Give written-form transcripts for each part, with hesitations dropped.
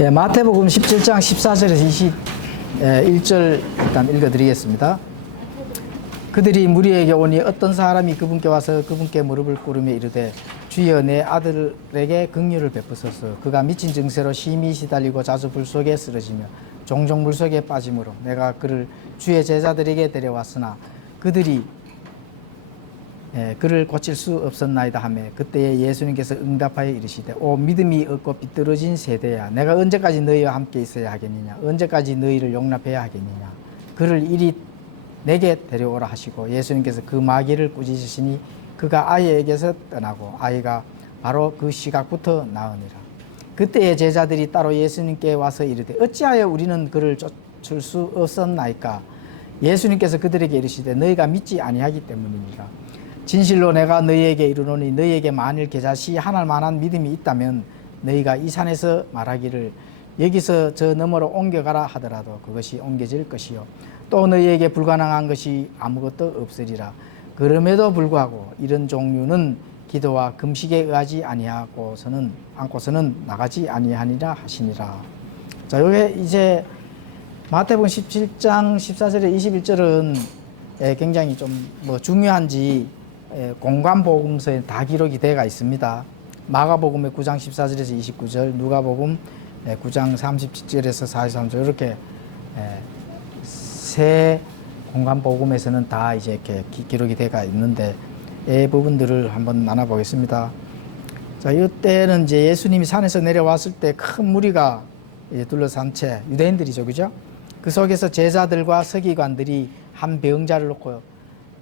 예, 마태복음 17장 14절에서 21절 일단 읽어드리겠습니다. 그들이 무리에게 오니 어떤 사람이 그분께 와서 그분께 무릎을 꿇으며 이르되 주여 내 아들에게 긍휼을 베푸소서. 그가 미친 증세로 심히 시달리고 자주 불 속에 쓰러지며 종종 물 속에 빠지므로 내가 그를 주의 제자들에게 데려왔으나 그들이 그를 고칠 수 없었나이다 하며 그때에 예수님께서 응답하여 이르시되 오 믿음이 없고 비뚤어진 세대야 내가 언제까지 너희와 함께 있어야 하겠느냐 언제까지 너희를 용납해야 하겠느냐 그를 이리 내게 데려오라 하시고 예수님께서 그 마귀를 꾸짖으시니 그가 아이에게서 떠나고 아이가 바로 그 시각부터 나으니라. 그때에 제자들이 따로 예수님께 와서 이르되 어찌하여 우리는 그를 쫓을 수 없었나이까. 예수님께서 그들에게 이르시되 너희가 믿지 아니하기 때문이니라. 진실로 내가 너희에게 이르노니 너희에게 만일 겨자씨 하나만한 믿음이 있다면 너희가 이 산에서 말하기를 여기서 저 너머로 옮겨가라 하더라도 그것이 옮겨질 것이요 또 너희에게 불가능한 것이 아무것도 없으리라. 그럼에도 불구하고 이런 종류는 기도와 금식에 의하지 아니하고서는 않고서는 나가지 아니하니라 하시니라. 자, 요게 이제 마태복음 17장 14절에 21절은 굉장히 좀 중요한지 공관복음서에 다 기록이 되어 있습니다. 마가복음의 9장 14절에서 29절, 누가복음 9장 37절에서 43절 이렇게 세 공관복음에서는 다 이제 이렇게 기록이 되어 있는데 이 부분들을 한번 나눠보겠습니다. 자, 이때는 이제 예수님이 산에서 내려왔을 때 큰 무리가 둘러싼 채 유대인들이죠, 그죠? 그 속에서 제자들과 서기관들이 한 병자를 놓고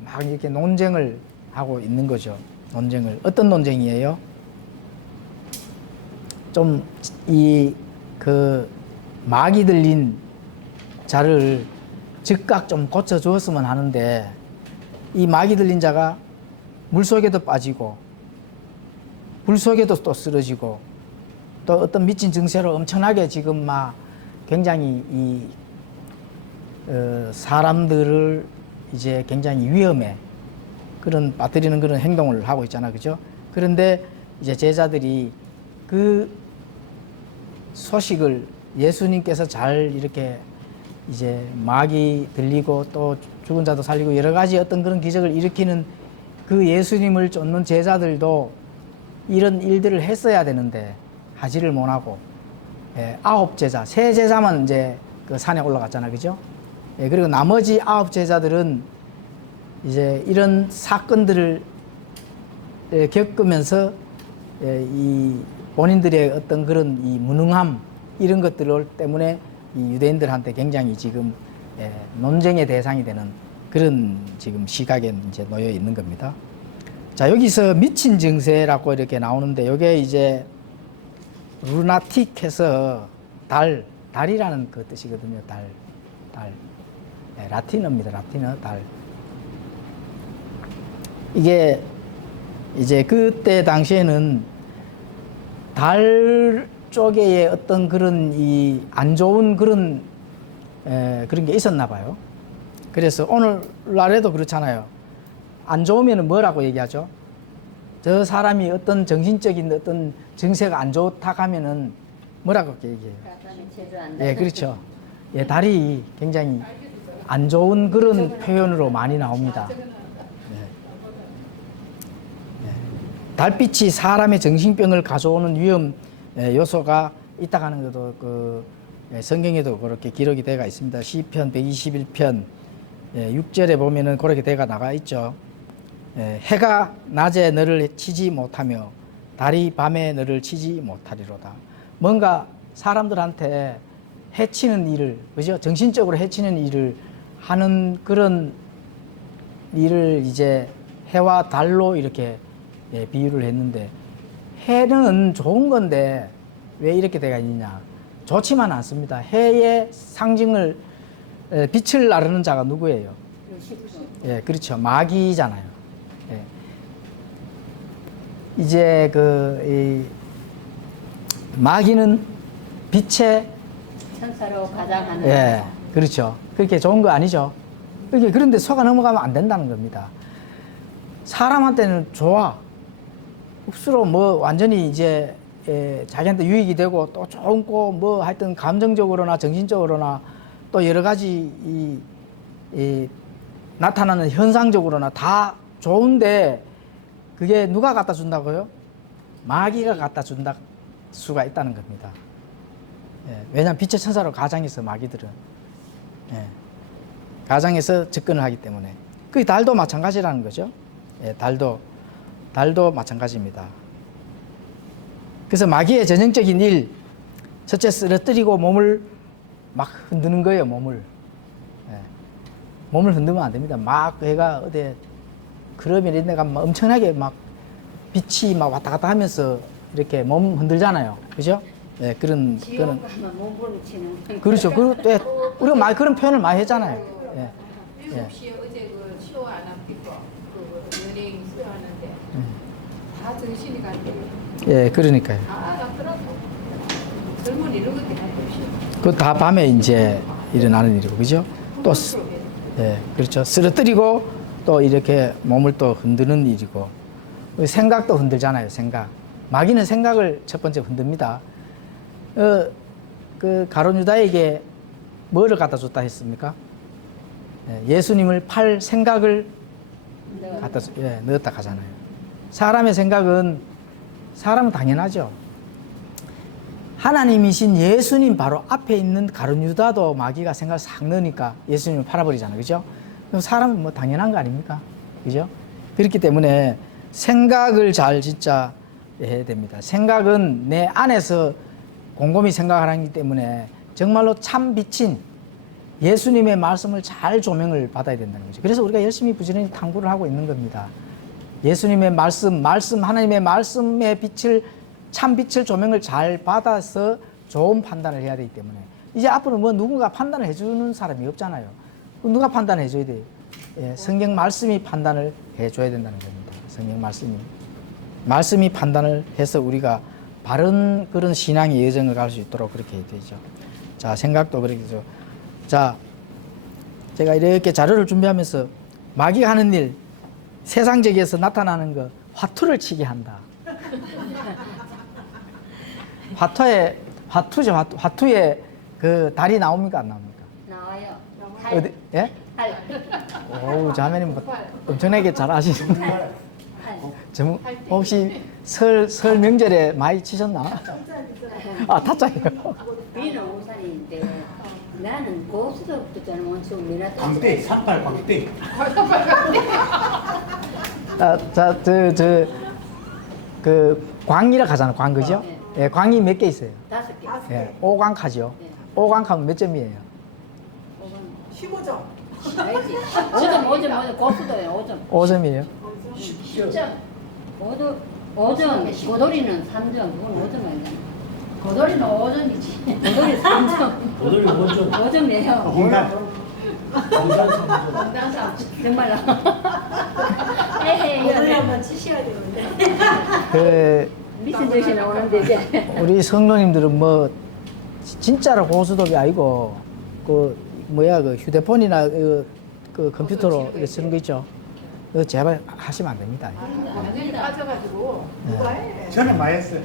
막 이렇게 논쟁을 하고 있는 거죠. 논쟁을. 어떤 논쟁이에요? 좀 마귀 들린 자를 즉각 좀 고쳐 주었으면 하는데 이 마귀 들린 자가 물 속에도 빠지고 불 속에도 또 쓰러지고 또 어떤 미친 증세로 엄청나게 지금 막 굉장히 사람들을 이제 굉장히 위험해 그런 빠뜨리는 그런 행동을 하고 있잖아, 그죠? 그런데 이제 제자들이 그 소식을 예수님께서 잘 이렇게 이제 마귀 들리고 또 죽은 자도 살리고 여러 가지 어떤 그런 기적을 일으키는 그 예수님을 쫓는 제자들도 이런 일들을 했어야 되는데 하지를 못하고 9제자, 3제자만 이제 그 산에 올라갔잖아, 그죠? 그리고 나머지 9제자들은 이제 이런 사건들을 겪으면서 이 본인들의 어떤 그런 이 무능함 이런 것들 때문에 이 유대인들한테 굉장히 지금 논쟁의 대상이 되는 그런 지금 시각에 이제 놓여 있는 겁니다. 자, 여기서 미친 증세라고 이렇게 나오는데 이게 이제 루나틱해서 달이라는 그 뜻이거든요. 달. 라틴어입니다. 라틴어 달. 이게 이제 그때 당시에는 달 쪽에 어떤 그런 이 안 좋은 그런 게 있었나 봐요. 그래서 오늘날에도 그렇잖아요. 안 좋으면 뭐라고 얘기하죠? 저 사람이 어떤 정신적인 어떤 증세가 안 좋다 하면은 뭐라고 얘기해요? 예, 그렇죠. 예, 달이 굉장히 안 좋은 그런 표현으로 많이 나옵니다. 달빛이 사람의 정신병을 가져오는 위험 요소가 있다고 하는 것도 그 성경에도 그렇게 기록이 되어 있습니다. 시편 121편 6절에 보면은 그렇게 되어 나가 있죠. 해가 낮에 너를 치지 못하며 달이 밤에 너를 치지 못하리로다. 뭔가 사람들한테 해치는 일을, 그죠? 정신적으로 해치는 일을 하는 그런 일을 이제 해와 달로 이렇게 비유를 했는데 해는 좋은 건데 왜 이렇게 되어 있느냐? 좋지만 않습니다. 해의 상징을 빛을 나르는 자가 누구예요? 예, 그렇죠. 마귀잖아요. 예. 이제 마귀는 빛의 천사로 가장하는. 예, 그렇죠. 그렇게 좋은 거 아니죠. 그런데 속아 넘어가면 안 된다는 겁니다. 사람한테는 좋아. 억수로 완전히 이제 자기한테 유익이 되고 또 좋은 뭐 하여튼 감정적으로나 정신적으로나 또 여러 가지 이 나타나는 현상적으로나 다 좋은데 그게 누가 갖다 준다고요? 마귀가 갖다 준다 수가 있다는 겁니다. 예, 왜냐하면 빛의 천사로 가장해서 마귀들은 가장해서 접근을 하기 때문에 그 달도 마찬가지라는 거죠. 예, 달도 마찬가지입니다. 그래서 마귀의 전형적인 일, 첫째 쓰러뜨리고 몸을 막 흔드는 거예요. 몸을 흔들면 안 됩니다. 막 얘가 어디 그러면 이런 데가 막 엄청나게 막 빛이 막 왔다 갔다 하면서 이렇게 몸 흔들잖아요. 그죠? 예, 그런 지옥 가면 몸부림치는. 그렇죠. 그리고 또 우리가 그런 표현을 많이 했잖아요. 예. 7시에 어제 그 쇼 안 합니까? 그 연예인 수요하는데 다 정신이 간대요. 예, 그러니까요. 알았더라고. 젊은 이런 것도 할 없이. 그 다 밤에 이제 일어나는 일이고, 그죠? 또, 예, 그렇죠. 쓰러뜨리고 또 이렇게 몸을 또 흔드는 일이고, 생각도 흔들잖아요, 생각. 마귀는 생각을 첫 번째 흔듭니다. 그 가룟 유다에게 뭐를 갖다 줬다 했습니까? 예수님을 팔 생각을 넣었다 하잖아요. 사람의 생각은 당연하죠. 하나님이신 예수님 바로 앞에 있는 가룟 유다도 마귀가 생각을 싹 넣으니까 예수님을 팔아버리잖아요. 그죠? 그럼 사람은 뭐 당연한 거 아닙니까? 그죠? 그렇기 때문에 생각을 잘 진짜 해야 됩니다. 생각은 내 안에서 곰곰이 생각하기 때문에 정말로 참 빛인 예수님의 말씀을 잘 조명을 받아야 된다는 거죠. 그래서 우리가 열심히 부지런히 탐구를 하고 있는 겁니다. 예수님의 말씀, 하나님의 말씀의 빛을, 참 빛을 조명을 잘 받아서 좋은 판단을 해야 되기 때문에 이제 앞으로 뭐 누군가 판단을 해주는 사람이 없잖아요. 누가 판단해 줘야 돼요? 예, 성경 말씀이 판단을 해줘야 된다는 겁니다. 성경 말씀이 판단을 해서 우리가 바른 그런 신앙의 여정을 갈 수 있도록 그렇게 해야 되죠. 자, 생각도 그렇겠죠. 자, 제가 이렇게 자료를 준비하면서 마귀가 하는 일, 세상적에서 나타나는 거, 화투를 치게 한다. 화투에 그 달이 나옵니까? 안 나옵니까? 나와요. 어디, 예? 팔. 오, 자매님 뭐 엄청나게 잘 아시는데. 팔. 혹시 설 명절에 많이 치셨나? 아, 타짜예요. 비는 오산인데 나는 고수도부터 저는 원칙 미라타. 광대, 38 광대. 그 광이라 하잖아, 광, 그죠? 네. 예, 광이 몇 개 있어요? 5개. 예, 5광카죠. 네. 5광카면 몇 점이에요? 15점. 알지? 5점. 고수도예요. 5점. 5점이에요? 10점. 고돌이는 3점. 그건 5점 아니잖아. 고돌이는 5점이지. 고돌이 3점. 오돌이 원점. 5점이에요. 공단. 건강상 정말로. 에헤이. 오늘 한번 치셔야 되는데. 그, 미친 정신 나오는데 이제. 우리 성도님들은 뭐, 진짜로 고수톱이 아니고, 그 휴대폰이나 그 컴퓨터로 이렇게 쓰는 거 있죠? 그거 제발 하시면 안 됩니다. 완전히 빠져가지고 누가 해? 저는 많이 했어요.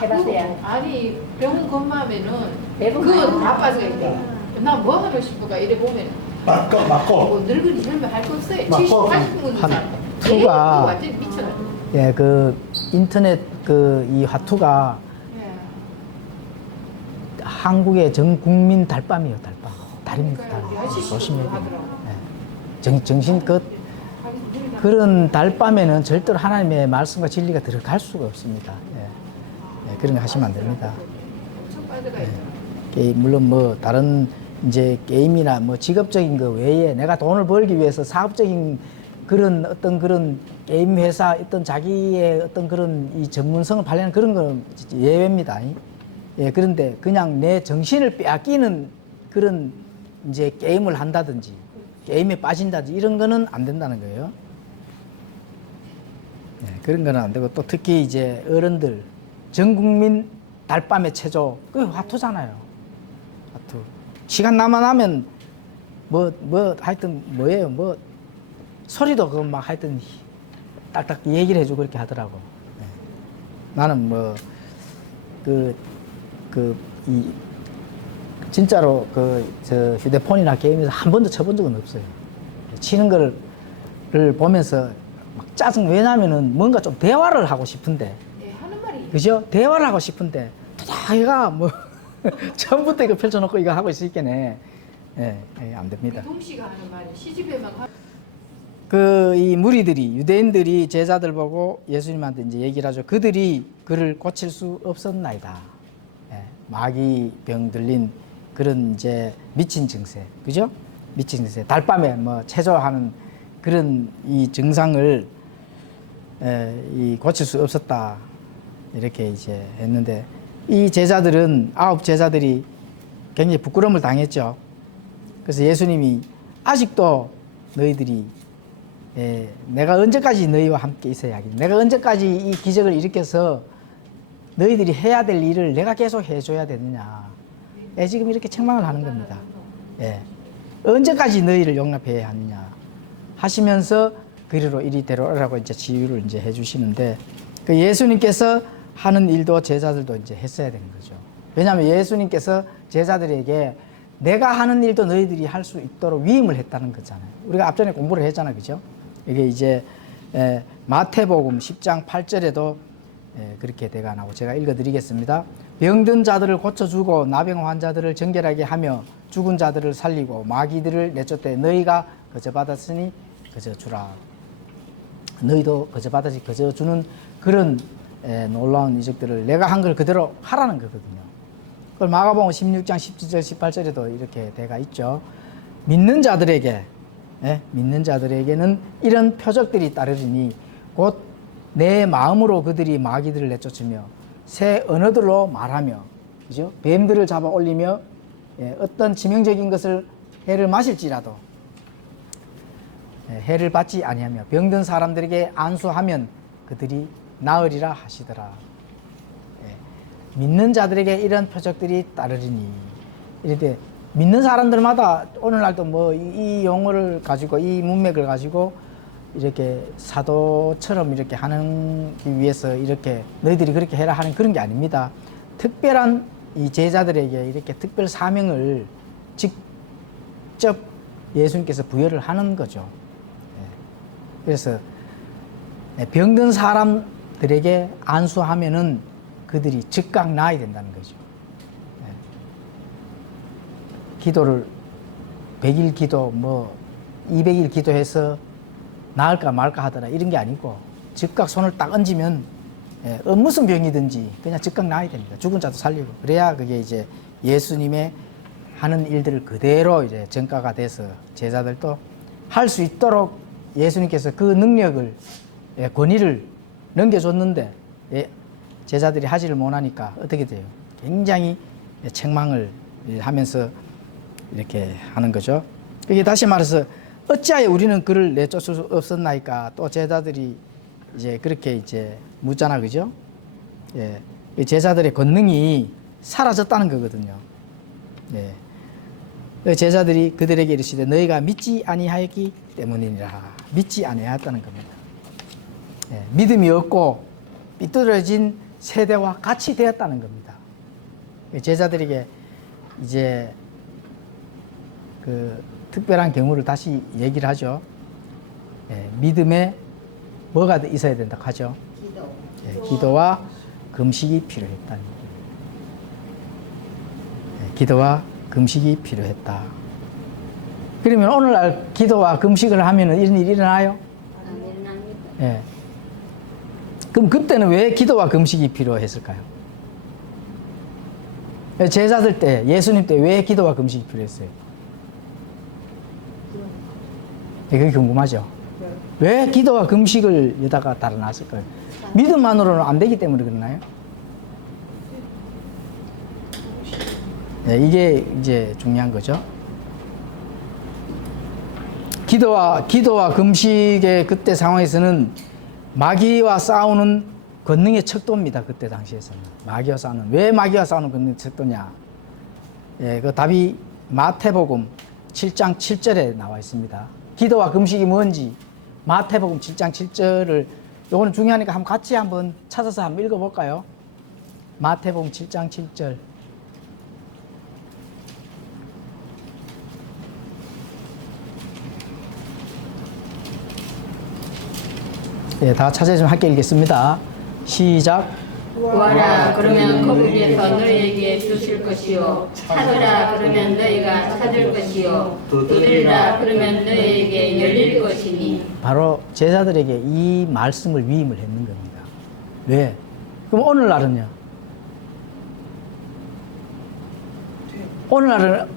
해봤어요. 아니 병원 근무하면은 대부분 그거 많이 다 빠져가 있대. 나 뭐 하고 싶을까 이래 보면 맞고. 뭐 늙은이 젊은 할거 없어요. 맞고. 70, 80분 한 이상. 투가 완전 미쳐나. 예, 그 인터넷 이 화투가 예. 한국의 전 국민 달밤이에요, 달밤. 달입니다, 달. 조심해야 돼요. 예. 정신 그런 달밤에는 절대로 하나님의 말씀과 진리가 들어갈 수가 없습니다. 예, 그런 거 하시면 안 됩니다. 엄청 빠져가 있잖아. 물론 뭐 다른 이제 게임이나 뭐 직업적인 거 외에 내가 돈을 벌기 위해서 사업적인 그런 어떤 그런 게임 회사 어떤 자기의 어떤 그런 이 전문성을 발휘하는 그런 건 예외입니다. 예, 그런데 그냥 내 정신을 빼앗기는 그런 이제 게임을 한다든지 게임에 빠진다든지 이런 거는 안 된다는 거예요. 예, 그런 거는 안 되고 또 특히 이제 어른들 전 국민 달밤의 체조 그게 화투잖아요. 화투. 시간 남면 뭐 하여튼 뭐예요. 뭐 소리도 그 막 하여튼 딱딱 얘기를 해주고 그렇게 하더라고. 예. 나는 뭐 이 진짜로 저 휴대폰이나 게임에서 한 번도 쳐본 적은 없어요. 치는 거를 보면서 막 짜증, 왜냐면은 뭔가 좀 대화를 하고 싶은데, 네, 하는 말이 그죠? 대화를 하고 싶은데, 얘가 뭐, 처음부터 이거 펼쳐놓고 이거 하고 있으니까네. 안 됩니다. 동시가 하는 말이 시집에만 이 무리들이, 유대인들이 제자들 보고 예수님한테 이제 얘기를 하죠. 그들이 그를 고칠 수 없었나이다. 마귀병 들린 그런 이제 미친 증세, 그죠? 미친 증세. 달밤에 뭐 체조하는 그런 이 증상을 이 고칠 수 없었다. 이렇게 이제 했는데, 이 제자들은, 9 제자들이 굉장히 부끄러움을 당했죠. 그래서 예수님이 아직도 너희들이 내가 언제까지 너희와 함께 있어야 하겠니? 내가 언제까지 이 기적을 일으켜서 너희들이 해야 될 일을 내가 계속 해줘야 되느냐? 지금 이렇게 책망을 하는 겁니다. 언제까지 너희를 용납해야 하느냐? 하시면서 그리로 이리 데려오라고 이제 지휘를 이제 해주시는데, 그 예수님께서 하는 일도 제자들도 이제 했어야 되는 거죠. 왜냐하면 예수님께서 제자들에게 내가 하는 일도 너희들이 할 수 있도록 위임을 했다는 거잖아요. 우리가 앞전에 공부를 했잖아요, 그죠? 이게 이제 마태복음 10장 8절에도 그렇게 돼가 나오고, 제가 읽어드리겠습니다. 병든 자들을 고쳐주고 나병 환자들을 정결하게 하며 죽은 자들을 살리고 마귀들을 내쫓되 너희가 거저 받았으니 거저 주라. 너희도 거저 받았으니 거저 주는 그런 놀라운 이적들을 내가 한 걸 그대로 하라는 거거든요. 그걸 마가복음 16장 17절 18절에도 이렇게 돼가 있죠. 믿는 자들에게는 이런 표적들이 따르리니 곧 내 마음으로 그들이 마귀들을 내쫓으며 새 언어들로 말하며, 그죠? 뱀들을 잡아 올리며 어떤 치명적인 것을 해를 마실지라도 해를 받지 아니하며 병든 사람들에게 안수하면 그들이 나으리라 하시더라. 믿는 자들에게 이런 표적들이 따르리니, 이렇게 믿는 사람들마다 오늘날도 뭐 이 용어를 가지고, 이 문맥을 가지고 이렇게 사도처럼 이렇게 하는 위해서 이렇게 너희들이 그렇게 해라 하는 그런 게 아닙니다. 특별한 이 제자들에게 이렇게 특별 사명을 직접 예수님께서 부여를 하는 거죠. 그래서 병든 사람들에게 안수하면은 그들이 즉각 나아야 된다는 거죠. 기도를 100일 기도, 뭐 200일 기도해서 나을까 말까 하더라 이런 게 아니고, 즉각 손을 딱 얹으면 무슨 병이든지 그냥 즉각 나아야 됩니다. 죽은 자도 살리고. 그래야 그게 이제 예수님의 하는 일들을 그대로 이제 전가가 돼서 제자들도 할 수 있도록 예수님께서 그 능력을, 권위를 넘겨줬는데 제자들이 하지를 못하니까 어떻게 돼요? 굉장히 책망을 하면서 이렇게 하는 거죠. 이게 다시 말해서 어찌하여 우리는 그를 내쫓을 수 없었나이까? 또 제자들이 이제 그렇게 이제 묻잖아, 그죠? 제자들의 권능이 사라졌다는 거거든요. 제자들이 그들에게 이르시되 너희가 믿지 아니하였기 때문이니라. 믿지 아니하였다는 겁니다. 믿음이 없고 삐뚤어진 세대와 같이 되었다는 겁니다. 제자들에게 이제 그 특별한 경우를 다시 얘기를 하죠. 믿음에 뭐가 있어야 된다고 하죠? 기도와 금식이 필요했다는 거예요. 기도와 금식이 필요했다. 그러면 오늘날 기도와 금식을 하면 이런 일이 일어나요? 안 일어납니다. 그럼 그때는 왜 기도와 금식이 필요했을까요? 제자들 때, 예수님 때 왜 기도와 금식이 필요했어요? 그게 궁금하죠? 왜 기도와 금식을 여다가 달아놨을까요? 믿음만으로는 안 되기 때문에 그러나요? 이게 이제 중요한 거죠. 기도와 금식의 그때 상황에서는 마귀와 싸우는 권능의 척도입니다. 그때 당시에서는. 마귀와 싸우는. 왜 마귀와 싸우는 권능의 척도냐? 그 답이 마태복음 7장 7절에 나와 있습니다. 기도와 금식이 뭔지 마태복음 7장 7절을, 요거는 중요하니까 같이 한번 찾아서 한번 읽어볼까요? 마태복음 7장 7절. 예, 다 찾아주면 함께 읽겠습니다. 시작. 구하라 그러면 거북이에서 너희에게 주실 것이요 찾으라 그러면 너희가 찾을 것이요 두드리라 그러면 너희에게 열릴 것이니. 바로 제자들에게 이 말씀을 위임을 했는 겁니다. 왜? 그럼 오늘날은요? 오늘날은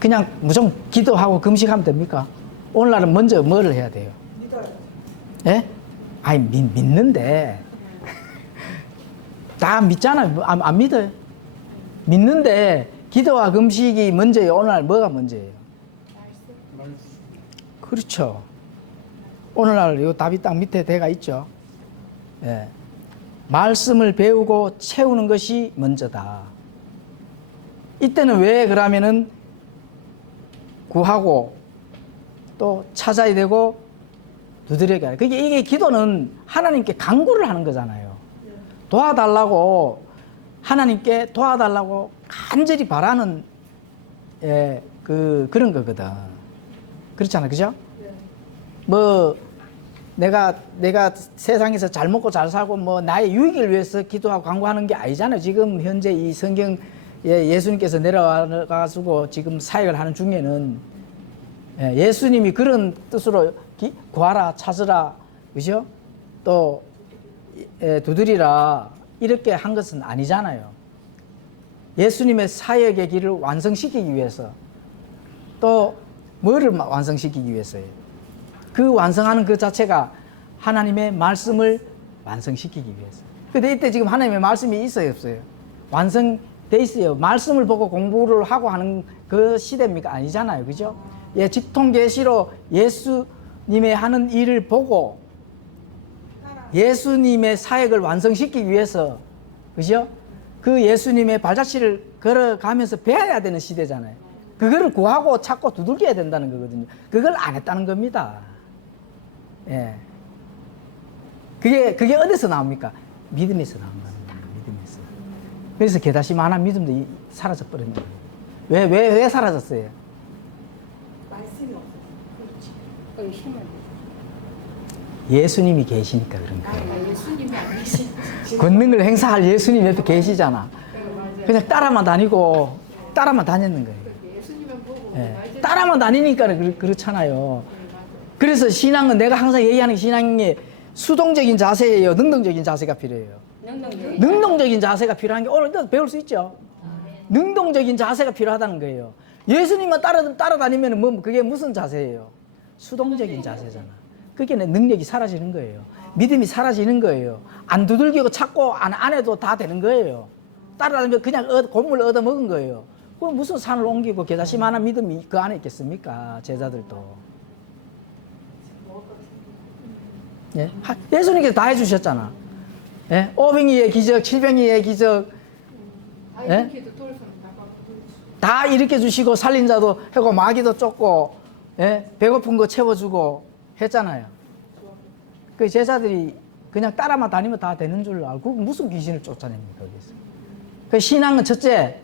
그냥 무조건 기도하고 금식하면 됩니까? 오늘날은 먼저 뭐를 해야 돼요? 예? 아니, 믿는데. 다 믿잖아요. 안 믿어요. 믿는데 기도와 금식이 먼저예요. 오늘날 뭐가 먼저예요? 그렇죠. 오늘날 요 답이 딱 밑에 대가 있죠. 예. 말씀을 배우고 채우는 것이 먼저다. 이때는 왜 그러면은 구하고 또 찾아야 되고 두드려야 돼. 그게 이게 기도는 하나님께 간구를 하는 거잖아요. 도와달라고 하나님께 도와달라고 간절히 바라는 그런 거거든. 그렇잖아, 그죠? 뭐 내가 세상에서 잘 먹고 잘 살고 뭐 나의 유익을 위해서 기도하고 간구하는 게 아니잖아요. 지금 현재 이 성경 예수님께서 내려와 가지고 지금 사역을 하는 중에는 예수님이 그런 뜻으로 구하라, 찾으라, 그죠? 또 두드리라 이렇게 한 것은 아니잖아요. 예수님의 사역의 길을 완성시키기 위해서 또 뭐를 완성시키기 위해서요? 그 완성하는 그 자체가 하나님의 말씀을 완성시키기 위해서. 근데 이때 지금 하나님의 말씀이 있어요, 없어요? 완성돼 있어요. 말씀을 보고 공부를 하고 하는 그 시대입니까? 아니잖아요, 그죠? 예, 직통계시로 예수님의 하는 일을 보고 예수님의 사역을 완성시키기 위해서, 그죠? 그 예수님의 발자취를 걸어가면서 배워야 되는 시대잖아요. 그거를 구하고 찾고 두들겨야 된다는 거거든요. 그걸 안 했다는 겁니다. 예. 그게 어디서 나옵니까? 믿음에서 나온다는 거예요. 믿음에서. 그래서 게다시 많은 믿음도 사라져 버린 거예요. 왜 사라졌어요? 말씀이 없어서. 거기 힘을. 예수님이 계시니까 그런 거예요. 예수님이 안 계시. 권능을 행사할 예수님 옆에 계시잖아. 그냥 따라만 다니고 따라만 다녔는 거예요. 예수님은 보고 예. 따라만 다니니까 그렇잖아요. 그래서 신앙은 내가 항상 얘기하는 신앙이 수동적인 자세예요. 능동적인 자세가 필요해요. 능동적인 자세가 필요한 게 오늘 배울 수 있죠. 능동적인 자세가 필요하다는 거예요. 예수님만 따라다니면 뭐 그게 무슨 자세예요? 수동적인 자세잖아. 그게 내 능력이 사라지는 거예요. 믿음이 사라지는 거예요. 안 두들기고 찾고 안 해도 다 되는 거예요. 따라다니면 그냥 고물 얻어먹은 거예요. 그럼 무슨 산을 옮기고 게다시만한 믿음이 그 안에 있겠습니까? 제자들도. 예? 예수님께서 다 해주셨잖아. 예? 5병이의 기적, 7병이의 기적, 예? 다 일으켜 주시고 살린 자도 하고 마귀도 쫓고, 예? 배고픈 거 채워주고 했잖아요. 그 제자들이 그냥 따라만 다니면 다 되는 줄 알고 무슨 귀신을 쫓아냅니까? 거기서. 그 신앙은 첫째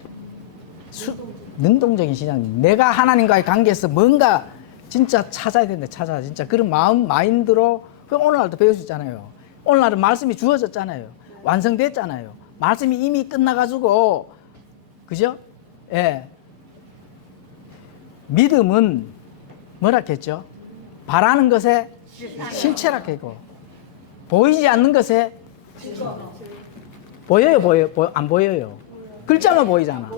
능동적인 신앙. 내가 하나님과의 관계에서 뭔가 진짜 찾아야 된다. 찾아 진짜 그런 마인드로. 그 오늘날도 배울 수 있잖아요. 오늘날은 말씀이 주어졌잖아요. 완성됐잖아요. 말씀이 이미 끝나가지고, 그죠? 예. 믿음은 뭐라 했죠? 바라는 것에 실체라 했고, 보이지 않는 것에 보여요? 안 보여요? 글자만 보이잖아.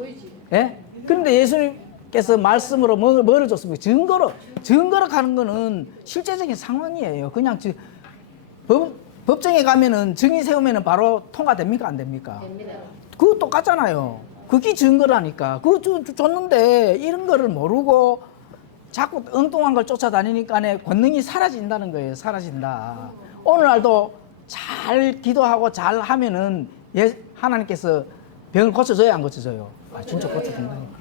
예? 그런데 예수님께서 말씀으로 뭐를 줬습니까? 증거로 가는 거는 실제적인 상황이에요. 그냥 법정에 가면은 증인 세우면은 바로 통과됩니까? 안 됩니까? 됩니다. 그거 똑같잖아요. 그게 증거라니까. 그거 줬는데 이런 거를 모르고 자꾸 엉뚱한 걸 쫓아다니니까 권능이 사라진다는 거예요. 사라진다. 오늘날도 잘 기도하고 잘 하면은 하나님께서 병을 고쳐줘요? 안 고쳐줘요? 아, 진짜 고쳐준다니까.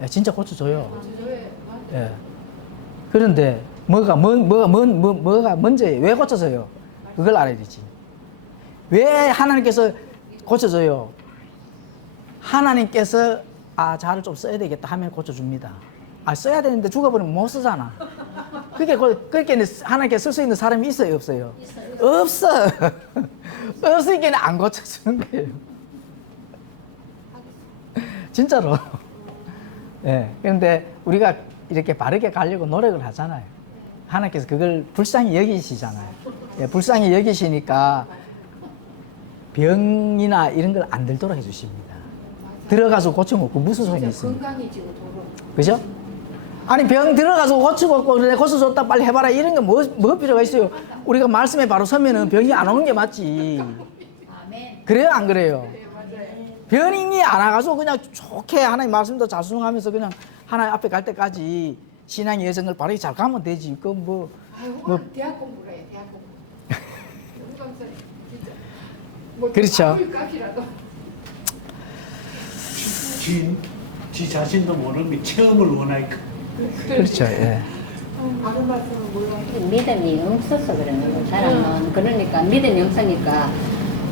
예, 진짜 고쳐줘요. 예. 그런데 뭐가 먼저예요? 왜 고쳐줘요? 그걸 알아야 되지. 왜 하나님께서 고쳐줘요? 하나님께서 자를 좀 써야 되겠다 하면 고쳐줍니다. 써야 되는데 죽어버리면 못 쓰잖아. 그렇게 하나님께 쓸 수 있는 사람이 있어요, 없어요? 없어. 없으니까 안 고쳐주는 거예요. 진짜로. 예. 그런데 우리가 이렇게 바르게 가려고 노력을 하잖아요. 하나님께서 그걸 불쌍히 여기시잖아요. 예, 불쌍히 여기시니까 병이나 이런 걸 안 들도록 해주십니다. 들어가서 고쳐먹고 무슨 소용이 있어요? 건강해지고 도로. 그죠? 아니 병 들어가서 고쳐먹고 그래 고쳐줬다 빨리 해봐라 이런 거 뭐 필요가 있어요? 우리가 말씀에 바로 서면은 병이 안 오는 게 맞지. 그래요 안 그래요? 병이 안 와가지고 그냥 좋게 하나님 말씀도 잘 순종하면서 그냥 하나님 앞에 갈 때까지 신앙의 여정을 바르게 잘 가면 되지. 그 뭐 대학 공부를 해. 대학 공부. 너무 감사해. 진짜. 뭐 그렇죠. 값이라도. 지 자신도 모르는 체험을 원하니까. 그렇죠. 예. 다른 말씀은 몰라. 믿음이 없어서 그러는 거야. 사람은 그러니까 믿음이 없으니까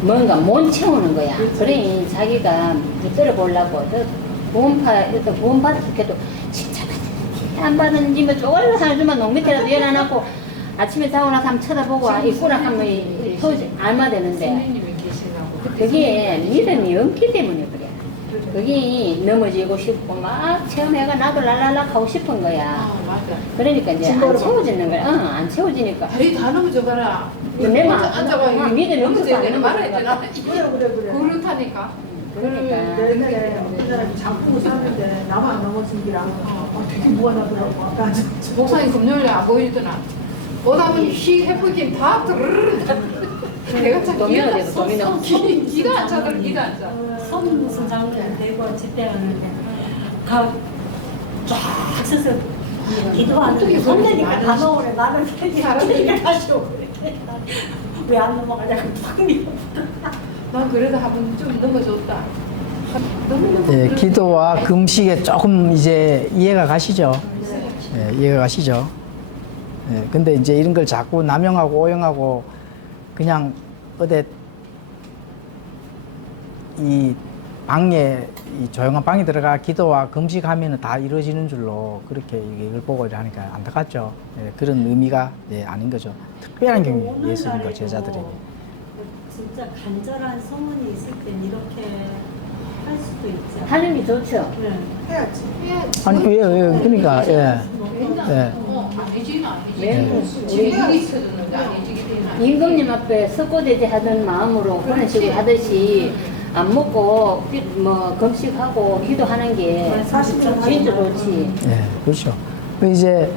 뭔가 못 채우는 거야. 그러니 자기가 붙들어 보려고 구원 받았을 도 진짜 받았는지 안 받았는지 뭐 쪼가리로 살지만 농 밑에라도 열어놓고 아침에 자고 나서 한번 쳐다보고 있구나 하면 도저히 알마 되는데 선생님이 계시라고. 그게 믿음이 없기 때문에 그래. 그게 넘어지고 싶고 막 체험해가 나도 랄랄락 하고 싶은 거야. 맞아. 그러니까 이제 안 채워지는 거야. 안 채워지니까. 다리 다 넘어져봐라. 내가 앉아봐. 믿음이 없어서 넘어져야 안 되나 말아야 되나? 그래. 그렇다니까. 그러니까 옛날에 어떤 사람이 잡고 사는데 나만 넘어진 기랑 되게 무한하더라고. 아까 목사님 금요일에 안 보이더나. 오다 보니 휙 해보긴 다 드르르. 내가 참 도미노 되고 도미노. 기가 안 차더라. 기가 안 차. 손 무슨 장면 대고 집대하는데 각 쫙 서서 기도하는데 손대니까 다 넘어오래. 나는 그러니까 다시 오래. 왜 안 넘어가냐고 팍 밀어. 난 그래도 한번 좀 넘어졌다. 너무 예, 기도와 금식에 조금 이제 이해가 가시죠? 예, 이해가 가시죠? 예, 근데 이제 이런 걸 자꾸 남용하고 오용하고 그냥 어디 이 방에 이 조용한 방에 들어가 기도와 금식하면은 다 이루어지는 줄로 그렇게 이걸 보고 이러니까 안타깝죠. 예, 그런 의미가 아닌 거죠. 특별한 경우 예수님과 제자들에게. 진짜 간절한 소문이 있을 땐 이렇게 할 수도 있죠. 하는 게 좋죠. 네. 해야지. 해야지. 아니 왜 그러니까 예. 예. 아니지는 아니지. 왜? 우리 일이 쳐줬는데 아니지게 되나. 임금님 앞에 석고대제 하던 마음으로 그런 식으로 하듯이 안 먹고 뭐 금식하고 기도하는 게 진짜 좋지. 예, 그렇죠. 이제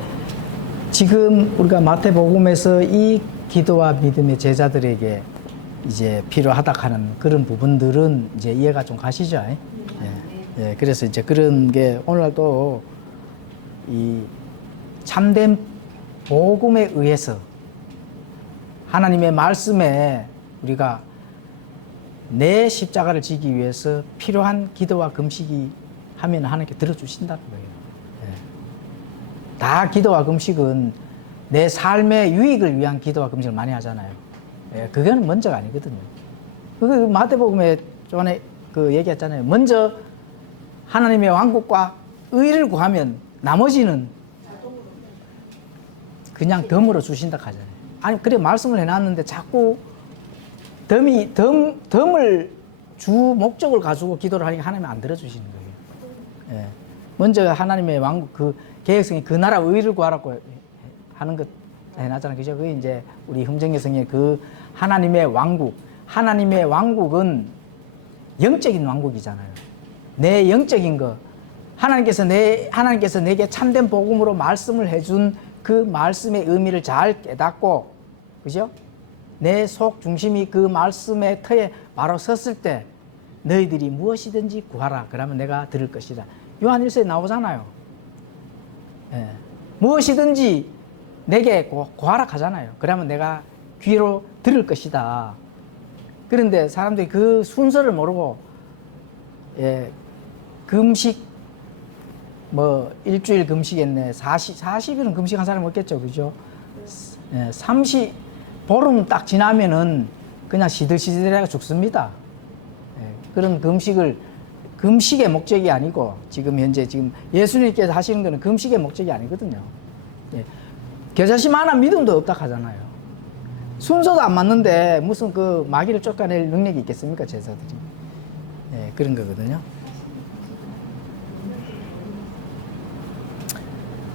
지금 우리가 마태복음에서 이 기도와 믿음의 제자들에게 이제 필요하다 하는 그런 부분들은 이제 이해가 좀 가시죠? 예, 그래서 이제 그런 게 오늘날도 이 참된 복음에 의해서 하나님의 말씀에 우리가 내 십자가를 지기 위해서 필요한 기도와 금식이 하면 하나님께 들어주신다는 거예요. 예. 다 기도와 금식은 내 삶의 유익을 위한 기도와 금식을 많이 하잖아요. 예, 그거는 먼저가 아니거든요. 그 마태복음에 전에 그 얘기했잖아요. 먼저 하나님의 왕국과 의를 구하면 나머지는 그냥 덤으로 주신다 하잖아요. 아니 그래 말씀을 해놨는데 자꾸 덤을 주 목적을 가지고 기도를 하니까 하나님이 안 들어주시는 거예요. 예. 먼저 하나님의 왕국 그 계획성이 그 나라 의를 구하라고 하는 것 해놨잖아요. 그죠? 그게 이제 우리 흥정의 성의 그 하나님의 왕국은 영적인 왕국이잖아요. 내 영적인 거. 하나님께서 내게 참된 복음으로 말씀을 해준 그 말씀의 의미를 잘 깨닫고, 그죠? 내 속 중심이 그 말씀의 터에 바로 섰을 때 너희들이 무엇이든지 구하라. 그러면 내가 들을 것이다. 요한일서에 나오잖아요. 예. 무엇이든지 내게 구하라 하잖아요. 그러면 내가 귀로 들을 것이다. 그런데 사람들이 그 순서를 모르고 금식 뭐 일주일 금식했네. 40일은 금식한 사람이 없겠죠. 그죠? 보름 딱 지나면은 그냥 시들시들해가 죽습니다. 그런 금식을 금식의 목적이 아니고 지금 현재 지금 예수님께서 하시는 거는 금식의 목적이 아니거든요. 예. 겨자씨 하나 믿음도 없다 하잖아요. 순서도 안 맞는데 무슨 그 마귀를 쫓아낼 능력이 있겠습니까, 제자들이? 예, 그런 거거든요.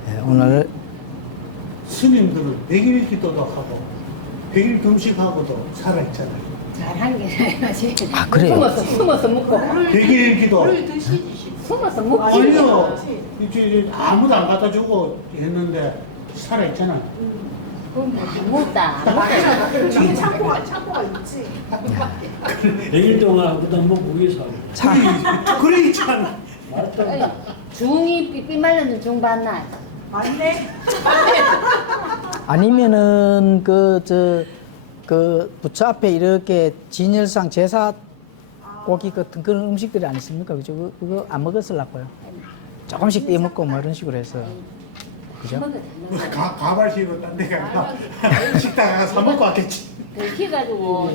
예, 오늘 스님들은 100일 기도도 하고 100일 금식하고도 살아있잖아요. 잘한 게 아니지. 아, 그래요? 숨어서 먹고 100일 기도. 물 드시지. 숨어서 먹고 아니요. 이제 아무도 안 갖다 주고 했는데 살아있잖아요. 그건 다 먹다. 뒤에 창고가 있지. 100일 동안 그다음 뭐 무기서 그래 있잖아. 맞다. 중이 삐삐 말렸는 중 봤나? 맞네. 아니면은 그 부처 앞에 이렇게 진열상 제사 고기 같은 그런 음식들이 아니십니까? 그죠? 그거 안 먹었을라고요. 조금씩 떼 먹고 뭐 이런 식으로 해서. 그죠? 가발식으로 딴 데 가가 식당 가서 사 먹고 왔겠지. 그렇게 해가지고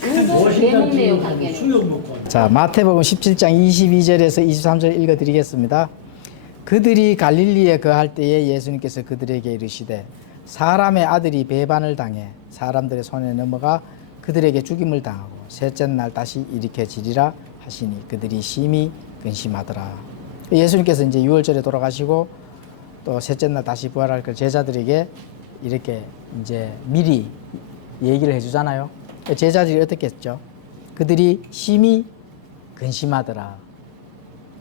중도 내먹네요 가게는. 수육 먹고. 자, 마태복음 17장 22절에서 23절 읽어드리겠습니다. 그들이 갈릴리에 거할 때에 예수님께서 그들에게 이르시되 사람의 아들이 배반을 당해 사람들의 손에 넘어가 그들에게 죽임을 당하고 셋째 날 다시 일으켜지리라 하시니 그들이 심히 근심하더라. 예수님께서 이제 6월절에 돌아가시고 또 셋째 날 다시 부활할 걸 제자들에게 이렇게 이제 미리 얘기를 해주잖아요. 제자들이 어떻게 했죠? 그들이 심히 근심하더라.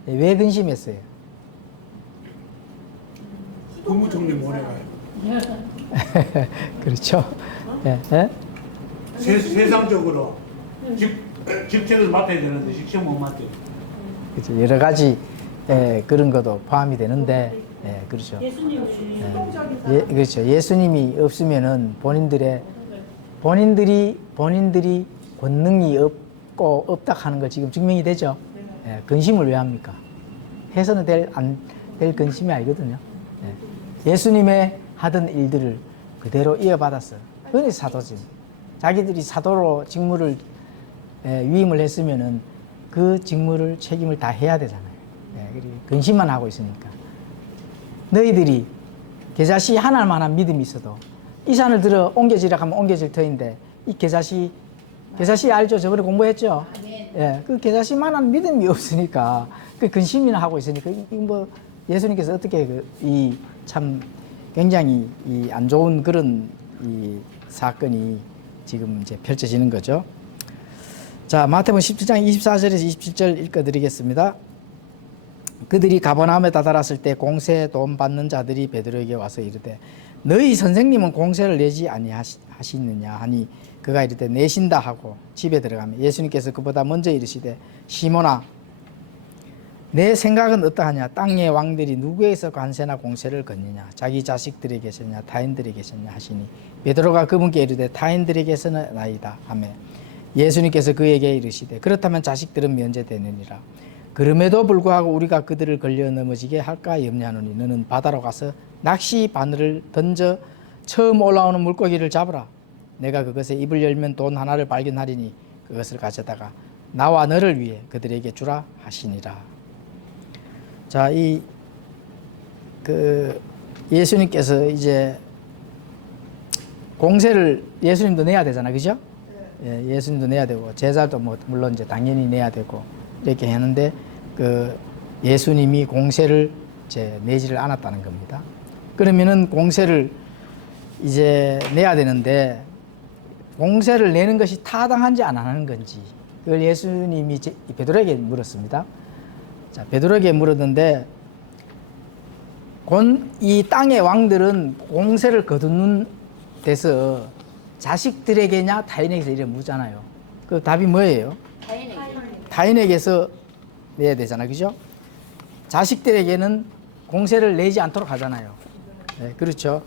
왜 근심했어요? 국무총리 모래가요. 그렇죠. 예, 예? 세상적으로 직책을 맡아야 되는데 직책 못 맡아요. 그렇죠. 여러 가지 그런 것도 포함이 되는데, 예, 그렇죠. 예수님이 예, 그렇죠. 예수님이 없으면은 본인들이 권능이 없고 없다 하는 걸 지금 증명이 되죠. 예, 근심을 왜 합니까? 해서는 안 될 근심이 아니거든요. 예. 예수님의 하던 일들을 그대로 이어받았어요. 그게 사도지. 자기들이 사도로 직무를 위임을 했으면은 그 직무를 책임을 다 해야 되잖아요. 예, 그리고 근심만 하고 있으니까. 너희들이 겨자씨 하나만한 믿음이 있어도 이 산을 들어 옮겨지라 하면 옮겨질 터인데 이 겨자씨 알죠? 저번에 공부했죠? 예, 그 겨자씨만한 믿음이 없으니까 그 근심이나 하고 있으니까 뭐 예수님께서 어떻게 이 참 굉장히 이 안 좋은 그런 이 사건이 지금 이제 펼쳐지는 거죠. 자, 마태복음 17장 24절에서 27절 읽어드리겠습니다. 그들이 가버나움에 다다랐을 때 공세 돈 받는 자들이 베드로에게 와서 이르되 너희 선생님은 공세를 내지 아니하시느냐 하니 그가 이르되 내신다 하고 집에 들어가면 예수님께서 그보다 먼저 이르시되 시몬아 내 생각은 어떠하냐 땅의 왕들이 누구에게서 관세나 공세를 걷느냐 자기 자식들에게서냐 타인들에게서냐 하시니 베드로가 그분께 이르되 타인들에게서는 나이다 하매 예수님께서 그에게 이르시되 그렇다면 자식들은 면제되느니라. 그럼에도 불구하고 우리가 그들을 걸려 넘어지게 할까 염려하노니 너는 바다로 가서 낚시 바늘을 던져 처음 올라오는 물고기를 잡으라. 내가 그것에 입을 열면 돈 하나를 발견하리니 그것을 가져다가 나와 너를 위해 그들에게 주라 하시니라. 자, 예수님께서 이제 공세를 예수님도 내야 되잖아, 그죠? 예, 예수님도 내야 되고 제자도 뭐 물론 이제 당연히 내야 되고 이렇게 했는데 그 예수님이 공세를 이제 내지를 않았다는 겁니다. 그러면은 공세를 이제 내야 되는데 공세를 내는 것이 타당한지 안 하는 건지 그걸 예수님이 베드로에게 물었습니다. 자, 베드로에게 물었는데 이 땅의 왕들은 공세를 거두는 데서 자식들에게냐 타인에게서 이래 묻잖아요. 그 답이 뭐예요? 타인에게서 내야 되잖아, 그죠? 자식들에게는 공세를 내지 않도록 하잖아요. 네, 그렇죠.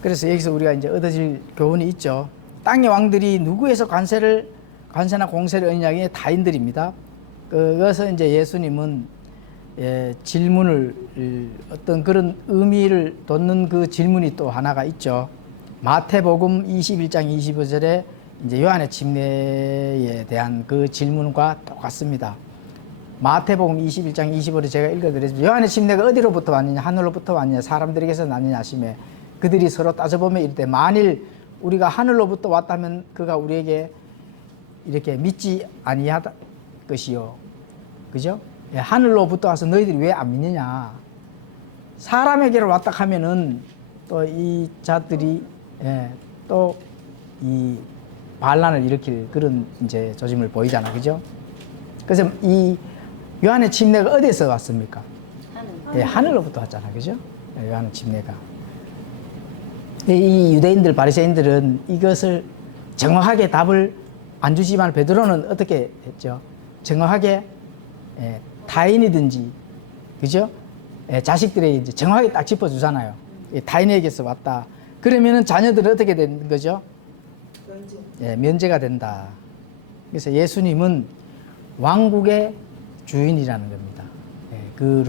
그래서 여기서 우리가 이제 얻어질 교훈이 있죠. 땅의 왕들이 누구에서 관세나 공세를 얻느냐에 타인들입니다. 그것은 이제 예수님은 질문을 어떤 그런 의미를 돋는 그 질문이 또 하나가 있죠. 마태복음 21장 25절에 이제 요한의 침례에 대한 그 질문과 똑같습니다. 마태복음 21장 25를 제가 읽어드렸습니다. 요한의 침례가 어디로부터 왔느냐, 하늘로부터 왔느냐, 사람들에게서 났느냐 하시매 그들이 서로 따져보며 이르되 만일 우리가 하늘로부터 왔다면 그가 우리에게 이렇게 믿지 아니하다 것이요. 그죠? 예, 하늘로부터 와서 너희들이 왜 안 믿느냐. 사람에게로 왔다 하면은 또 이 자들이 예, 또 이 반란을 일으킬 그런 이제 조짐을 보이잖아. 그죠? 그래서 이 요한의 침례가 어디에서 왔습니까? 예, 하늘로부터 왔잖아. 그죠? 예, 요한의 침례가. 이 유대인들, 바리새인들은 이것을 정확하게 답을 안 주지만 베드로는 어떻게 했죠? 정확하게 예, 타인이든지, 그죠? 예, 자식들에게 이제 정확하게 딱 짚어주잖아요. 예, 타인에게서 왔다. 그러면은 자녀들은 어떻게 되는 거죠? 예, 면제가 된다. 그래서 예수님은 왕국의 주인이라는 겁니다. 예, 그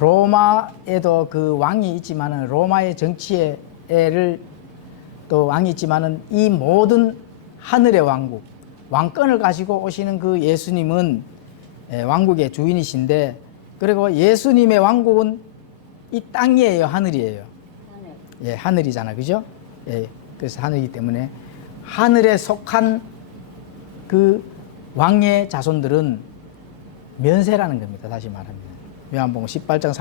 로마에도 그 왕이 있지만은 로마의 정치에를 또 왕이 있지만은 이 모든 하늘의 왕국, 왕권을 가지고 오시는 그 예수님은 예, 왕국의 주인이신데 그리고 예수님의 왕국은 이 땅이에요, 하늘이에요. 예, 하늘이잖아, 그죠? 예, 그래서 하늘이기 때문에 하늘에 속한 그 왕의 자손들은 면세라는 겁니다. 다시 말하면 요한복음 18장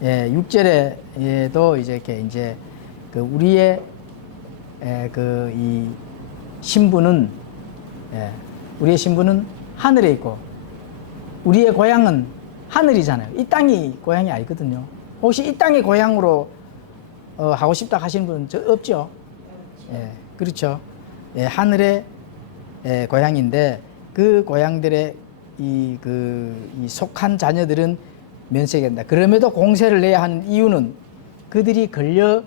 36절에도 이제 그 우리의 그 이 신분은 우리의 신분은 하늘에 있고 우리의 고향은 하늘이잖아요. 이 땅이 고향이 아니거든요. 혹시 이 땅이 고향으로 하고 싶다 하시는 분은 없죠? 예, 그렇죠. 예, 하늘의 고향인데 그 고향들의 이 속한 자녀들은 면세된다. 그럼에도 공세를 내야 하는 이유는 그들이 걸려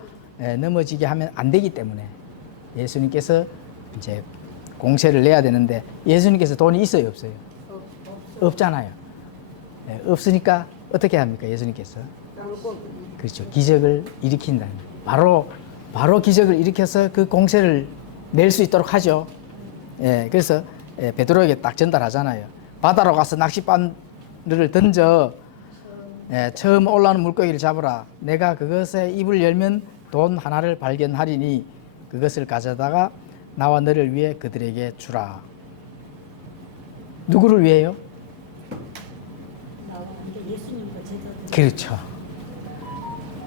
넘어지게 하면 안 되기 때문에 예수님께서 이제 공세를 내야 되는데 예수님께서 돈이 있어요, 없어요? 없잖아요. 예, 없으니까 어떻게 합니까, 예수님께서? 그렇죠. 기적을 일으킨다. 바로 기적을 일으켜서 그 공세를 낼 수 있도록 하죠. 예, 그래서 베드로에게 딱 전달하잖아요. 바다로 가서 낚싯바늘을 던져 처음 올라오는 물고기를 잡으라. 내가 그것에 입을 열면 돈 하나를 발견하리니 그것을 가져다가 나와 너를 위해 그들에게 주라. 누구를 위해요? 예수님과 제자들. 그렇죠.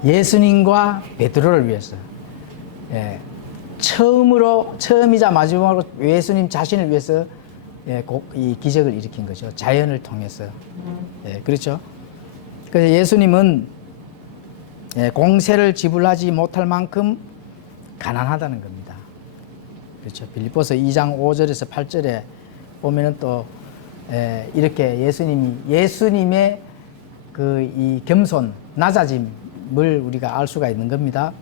예수님과 베드로를 위해서. 예, 처음이자 마지막으로 예수님 자신을 위해서 이 기적을 일으킨 거죠. 자연을 통해서. 예, 그렇죠. 그래서 예수님은 공세를 지불하지 못할 만큼 가난하다는 겁니다. 그렇죠. 빌립보서 2장 5절에서 8절에 보면은 또 이렇게 예수님의 그 이 겸손, 낮아짐을 우리가 알 수가 있는 겁니다.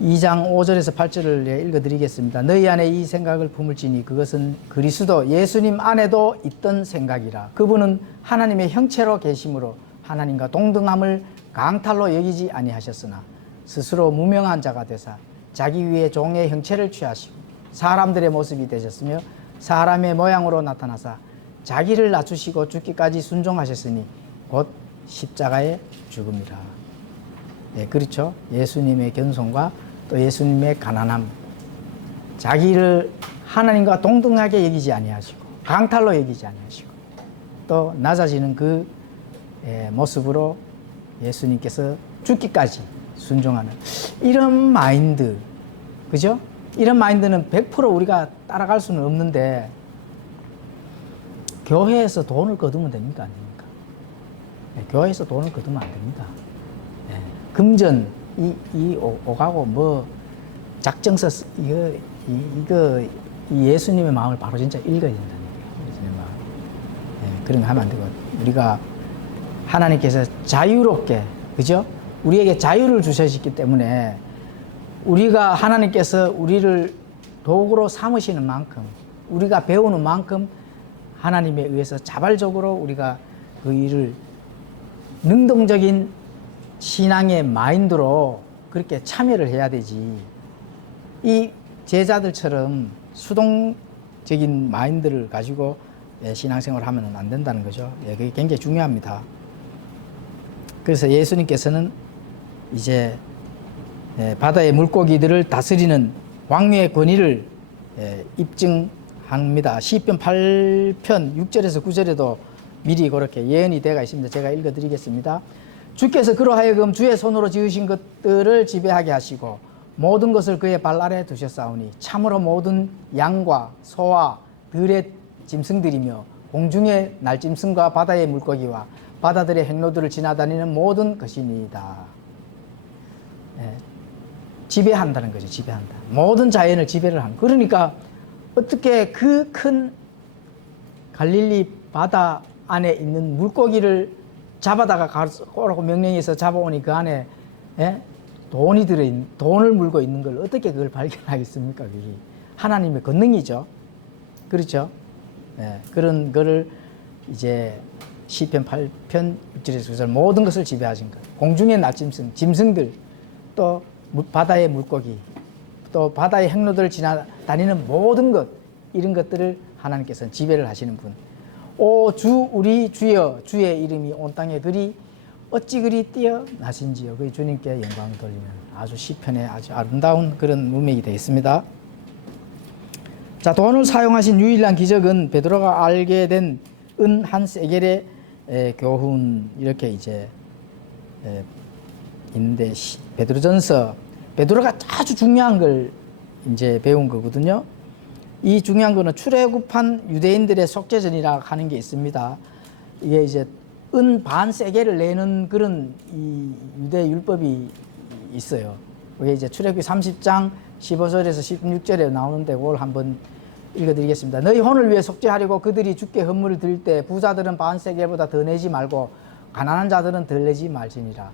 2장 5절에서 8절을 읽어드리겠습니다. 너희 안에 이 생각을 품을지니 그것은 그리스도 예수님 안에도 있던 생각이라. 그분은 하나님의 형체로 계심으로 하나님과 동등함을 강탈로 여기지 아니하셨으나 스스로 무명한 자가 되사 자기 위에 종의 형체를 취하시고 사람들의 모습이 되셨으며 사람의 모양으로 나타나사 자기를 낮추시고 죽기까지 순종하셨으니 곧 십자가의 죽음이라. 예, 그렇죠. 예수님의 겸손과 또 예수님의 가난함, 자기를 하나님과 동등하게 여기지 아니하시고 강탈로 여기지 아니하시고 또 낮아지는 그 모습으로 예수님께서 죽기까지 순종하는 이런 마인드, 그죠? 이런 마인드는 100% 우리가 따라갈 수는 없는데 교회에서 돈을 거두면 됩니까? 안 됩니까? 교회에서 돈을 거두면 안 됩니다. 금전 오가고 뭐 작정서 이거 예수님의 마음을 바로 진짜 읽어야 된다는 거예요. 예수님의 마음. 그런 거 하면 안 되고 우리가 하나님께서 자유롭게, 그죠? 우리에게 자유를 주셨기 때문에 우리가 하나님께서 우리를 도구로 삼으시는 만큼 우리가 배우는 만큼 하나님에 의해서 자발적으로 우리가 그 일을 능동적인 신앙의 마인드로 그렇게 참여를 해야 되지. 이 제자들처럼 수동적인 마인드를 가지고 신앙생활을 하면 안 된다는 거죠. 예, 그게 굉장히 중요합니다. 그래서 예수님께서는 이제 바다의 물고기들을 다스리는 왕의 권위를 입증합니다. 시편 8편 6절에서 9절에도 미리 그렇게 예언이 되어 있습니다. 제가 읽어드리겠습니다. 주께서 그로 하여금 주의 손으로 지으신 것들을 지배하게 하시고 모든 것을 그의 발 아래 두셨사오니 참으로 모든 양과 소와 들의 짐승들이며 공중의 날짐승과 바다의 물고기와 바다들의 행로들을 지나다니는 모든 것이니이다. 지배한다는 거죠. 지배한다. 모든 자연을 지배를 하는. 그러니까 어떻게 그 큰 갈릴리 바다 안에 있는 물고기를 잡아다가 가라고 명령해서 잡아오니 그 안에 돈이 들어있는, 돈을 물고 있는 걸 어떻게 그걸 발견하겠습니까? 그게 하나님의 권능이죠. 그렇죠? 그런 거를 이제 시편 8편 6절에서 9절 모든 것을 지배하신 것. 공중의 날짐승, 짐승들, 또 바다의 물고기, 또 바다의 행로들을 지나다니는 모든 것, 이런 것들을 하나님께서는 지배를 하시는 분. 오 주 우리 주여, 주의 이름이 온 땅에 그리 어찌 그리 뛰어나신지요. 그 주님께 영광을 돌리는 아주 시편의 아주 아름다운 그런 문맥이 되겠습니다. 자, 돈을 사용하신 유일한 기적은 베드로가 알게 된 은 한 세겔의 교훈, 이렇게 이제 있는데, 베드로전서, 베드로가 아주 중요한 걸 이제 배운 거거든요. 이 중요한 거는 출애굽한 유대인들의 속죄전이라 하는 게 있습니다. 이게 이제 은 반 세겔을 내는 그런 이 유대 율법이 있어요. 그게 이제 출애굽기 30장 15절에서 16절에 나오는데 그걸 한번 읽어드리겠습니다. 너희 혼을 위해 속죄하려고 그들이 주께 헌물을 드릴 때 부자들은 반 세겔보다 더 내지 말고 가난한 자들은 덜 내지 말지니라.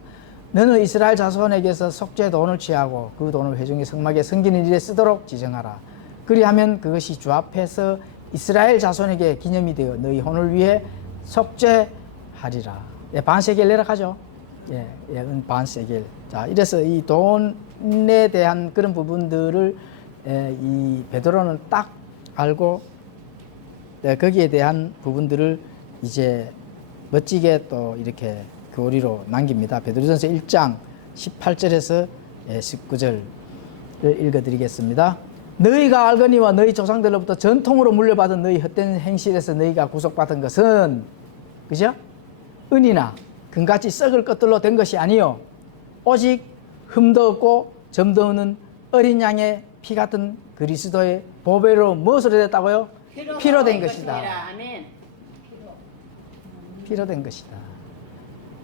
너는 이스라엘 자손에게서 속죄 돈을 취하고 그 돈을 회중의 성막에 섬기는 일에 쓰도록 지정하라. 그리하면 그것이 주 앞에서 이스라엘 자손에게 기념이 되어 너희 혼을 위해 속죄하리라. 반 세겔 내락하죠. 반 세겔. 자, 이래서 이 돈에 대한 그런 부분들을 이 베드로는 딱 알고 거기에 대한 부분들을 이제 멋지게 또 이렇게 교리로 남깁니다. 베드로전서 1장 18절에서 19절을 읽어드리겠습니다. 너희가 알거니와 너희 조상들로부터 전통으로 물려받은 너희 헛된 행실에서 너희가 구속받은 것은, 그죠? 은이나 금같이 썩을 것들로 된 것이 아니요 오직 흠도 없고 점도 없는 어린 양의 피 같은 그리스도의 보배로 무엇으로 됐다고요? 피로 된 것이다. 아멘. 피로 된 것이다.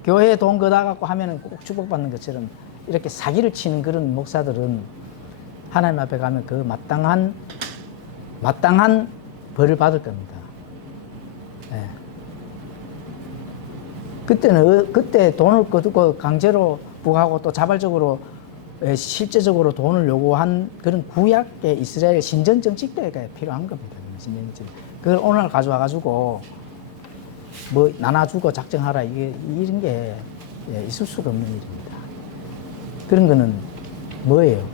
교회에 돈 거다 갖고 하면은 꼭 축복받는 것처럼 이렇게 사기를 치는 그런 목사들은 하나님 앞에 가면 그 마땅한 벌을 받을 겁니다. 그때 돈을 거두고 강제로 부하고 또 자발적으로 실제적으로 돈을 요구한 그런 구약의 이스라엘 신전 정치 때가 필요한 겁니다. 그걸 오늘 가져와 가지고 뭐 나눠주고 작정하라, 이런 게 있을 수가 없는 일입니다. 그런 거는 뭐예요?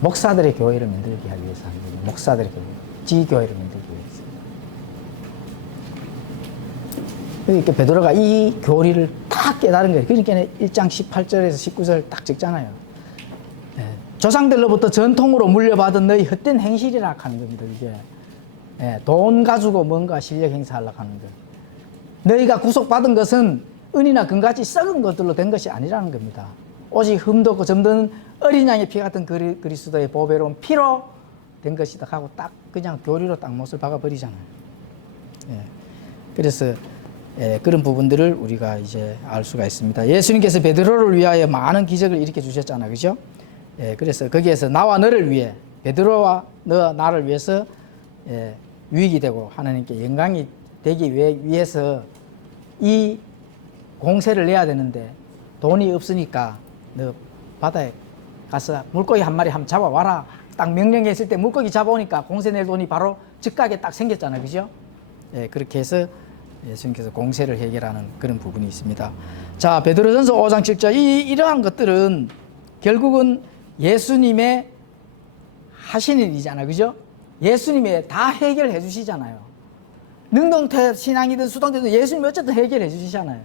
목사들의 교회를 만들기 하기 위해서 하는 거예요. 목사들의 교회, 지교회를 만들기 위해서. 그러니까 베드로가 이 교리를 딱 깨달은 거예요. 그러니까 1장 18절에서 19절 딱 적잖아요. 조상들로부터 전통으로 물려받은 너희 헛된 행실이라 하는 겁니다. 이게 돈 가지고 뭔가 실력 행사하려고 하는 거. 너희가 구속받은 것은 은이나 금같이 썩은 것들로 된 것이 아니라는 겁니다. 오직 흠도 없고 점도 없는 어린 양의 피 같은 그리스도의 보배로운 피로 된 것이다 하고 딱 그냥 교리로 딱 못을 박아버리잖아요. 그래서 그런 부분들을 우리가 이제 알 수가 있습니다. 예수님께서 베드로를 위하여 많은 기적을 일으켜 주셨잖아요. 그죠? 그래서 거기에서 나와 너를 위해, 베드로와 너 나를 위해서 유익이 되고 하나님께 영광이 되기 위해서 이 공세를 내야 되는데 돈이 없으니까 너 바다에 가서 물고기 한 마리 한번 잡아와라. 딱 명령했을 때 물고기 잡아오니까 공세 낼 돈이 바로 즉각에 딱 생겼잖아요. 그죠? 그렇게 해서 예수님께서 공세를 해결하는 그런 부분이 있습니다. 자, 베드로전서 5장 7절. 이러한 것들은 결국은 예수님의 하시는 일이잖아요. 그죠? 예수님이 다 해결해 주시잖아요. 능동태 신앙이든 수동태든 예수님이 어쨌든 해결해 주시잖아요.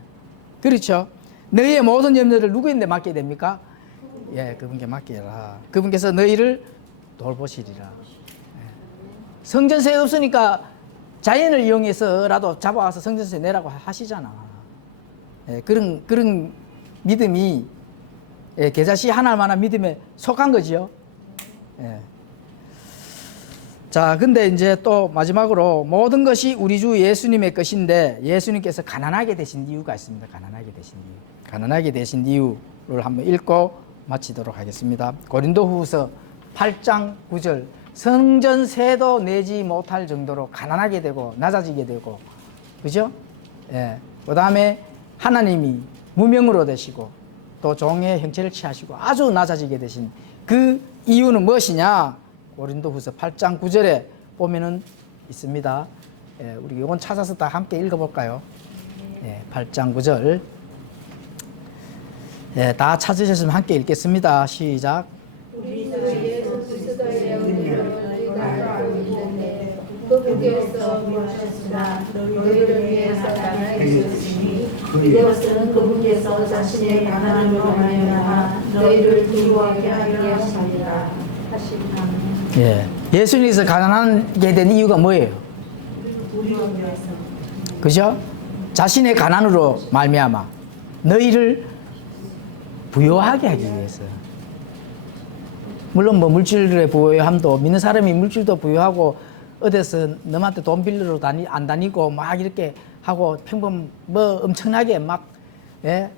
그렇죠? 너희의 모든 염려를 누구인데 맡게 됩니까? 예, 그분께 맡겨라. 그분께서 너희를 돌보시리라. 예. 성전세 없으니까 자연을 이용해서라도 잡아와서 성전세 내라고 하시잖아. 예, 그런 믿음이 예, 계자씨 하나할 만한 믿음에 속한 거지요. 예. 자, 근데 이제 또 마지막으로 모든 것이 우리 주 예수님의 것인데 예수님께서 가난하게 되신 이유가 있습니다. 가난하게 되신 이유. 가난하게 되신 이유를 한번 읽고 마치도록 하겠습니다. 고린도후서 8장 9절. 성전세도 내지 못할 정도로 가난하게 되고 낮아지게 되고, 그죠? 예. 그 다음에 하나님이 무명으로 되시고 또 종의 형체를 취하시고 아주 낮아지게 되신 그 이유는 무엇이냐? 고린도후서 8장 9절에 보면은 있습니다. 예, 우리 이건 찾아서 다 함께 읽어볼까요? 예, 8장 9절. 예, 다 찾으셨으면 함께 읽겠습니다. 시작. 우리 주 예수 그리스도의 영광을 너희가 알고 있는데 그분께서 무엇이나 너희를 위해서 나에게 주시니 이것은 그분께서 자신의 가난으로 말미암아 너희를 두려워하게 하려 하시니라 하시니라. 예, 예수님께서 가난하게 된 이유가 뭐예요? 그죠? 자신의 가난으로 말미암아 너희를 부요하게 하기 위해서. 물론 뭐 물질의 부요함도 믿는 사람이 물질도 부요하고 어디서 너한테 돈 빌리러 안 다니고 막 이렇게 하고 평범 뭐 엄청나게 막 예?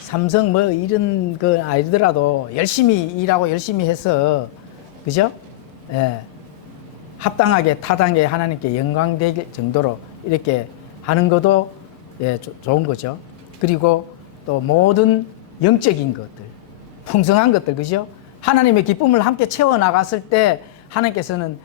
삼성 뭐 이런 거 아니더라도 열심히 일하고 열심히 해서 그죠? 예. 합당하게 타당하게 하나님께 영광될 정도로 이렇게 하는 것도 예, 좋은 거죠. 그리고 또 모든 영적인 것들, 풍성한 것들, 그죠? 하나님의 기쁨을 함께 채워나갔을 때 하나님께서는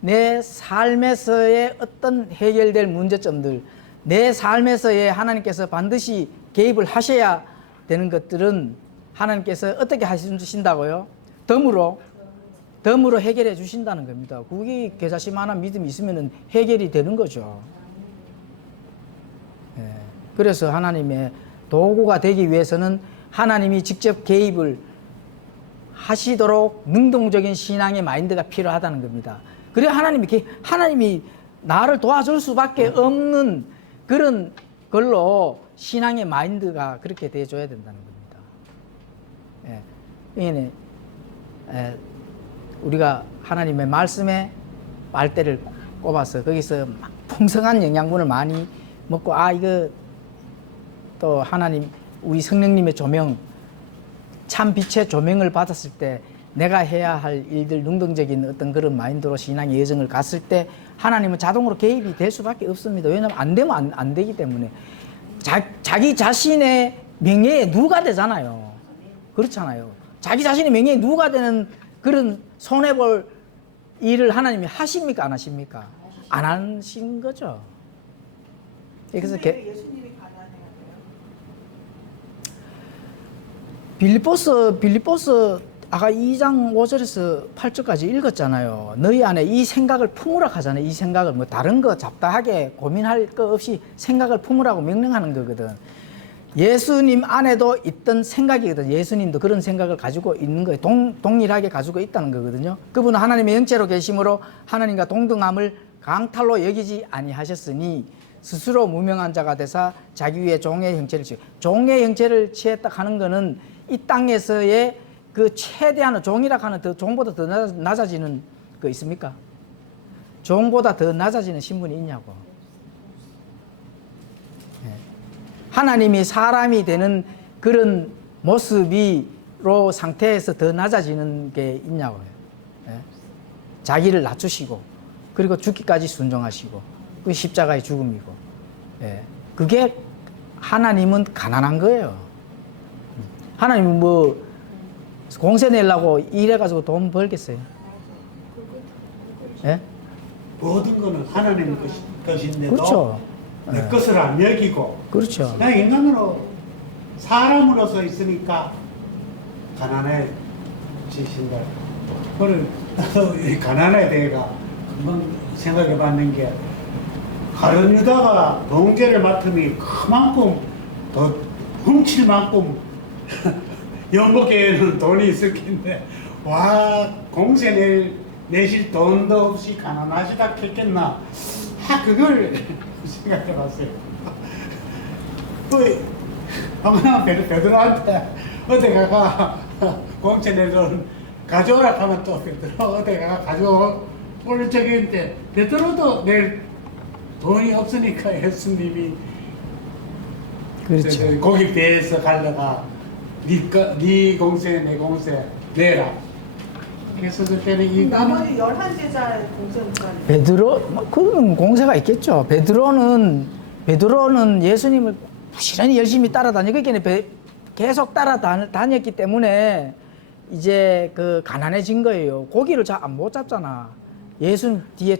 내 삶에서의 어떤 해결될 문제점들, 내 삶에서의 하나님께서 반드시 개입을 하셔야 되는 것들은 하나님께서 어떻게 하신다고요? 덤으로 해결해 주신다는 겁니다. 그게 계자씨만한 믿음이 있으면 해결이 되는 거죠. 예. 그래서 하나님의 도구가 되기 위해서는 하나님이 직접 개입을 하시도록 능동적인 신앙의 마인드가 필요하다는 겁니다. 그래야 하나님이 나를 도와줄 수밖에 없는 그런 걸로 신앙의 마인드가 그렇게 돼줘야 된다는 겁니다. 예. 예. 우리가 하나님의 말씀에 빨대를 꼽아서 거기서 막 풍성한 영양분을 많이 먹고 이거 또 하나님 우리 성령님의 조명 참 빛의 조명을 받았을 때 내가 해야 할 일들 능동적인 어떤 그런 마인드로 신앙의 여정을 갔을 때 하나님은 자동으로 개입이 될 수밖에 없습니다. 왜냐하면 안 되면 안 되기 때문에 자기 자신의 명예에 누가 되잖아요. 그렇잖아요. 자기 자신의 명예에 누가 되는 그런 손해볼 일을 하나님이 하십니까? 안 하십니까? 안 하신 거죠. 그래서 예수님이 가난해야 돼요? 빌립보스 아까 2장 5절에서 8절까지 읽었잖아요. 너희 안에 이 생각을 품으라 하잖아요. 이 생각을 뭐 다른 거 잡다하게 고민할 거 없이 생각을 품으라고 명령하는 거거든. 예수님 안에도 있던 생각이거든. 예수님도 그런 생각을 가지고 있는 거예요. 동일하게 가지고 있다는 거거든요. 그분은 하나님의 영체로 계심으로 하나님과 동등함을 강탈로 여기지 아니하셨으니 스스로 무명한 자가 되사 자기 위에 종의 형체를 취했다. 종의 형체를 취했다 하는 거는 이 땅에서의 그 최대한 종이라 하는 종보다 더 낮아지는 거 있습니까? 종보다 더 낮아지는 신분이 있냐고. 하나님이 사람이 되는 그런 모습이로 상태에서 더 낮아지는 게 있냐고요. 자기를 낮추시고 그리고 죽기까지 순종하시고 그 십자가의 죽음이고 그게 하나님은 가난한 거예요. 하나님은 뭐 공세 내려고 일해가지고 돈 벌겠어요? 예? 모든 거는 하나님 것인데도 그렇죠. 내 것을 안 여기고 그렇죠. 그냥 인간으로 사람으로서 있으니까 가난해지신다. 그걸 나도 이 가난에 대해가 금방 생각해 봤는 게 가련 유다가 동제를 맡으니 그만큼 더 훔칠 만큼 연복에는 돈이 있었겠네. 와, 공세 내실 돈도 없이 가난하시다 했겠나. 그걸 생각해 봤어요. 아마 베드로한테 어디 가가 공세 낼 돈 가져오라 하면 또 베드로 어디 가가 가져올 적인데 베드로도 낼 돈이 없으니까 예수님이 그렇죠. 거기 배에서 가려가 네 공세 내 공세 내라. 그래서 그때는 이 나머지 11제자의 공세문까지 베드로 그건 공세가 있겠죠. 베드로는 예수님을 부지런히 열심히 따라다니고 계속 따라다녔기 때문에 이제 그 가난해진 거예요. 고기를 잘 못 잡잖아. 예수님 뒤에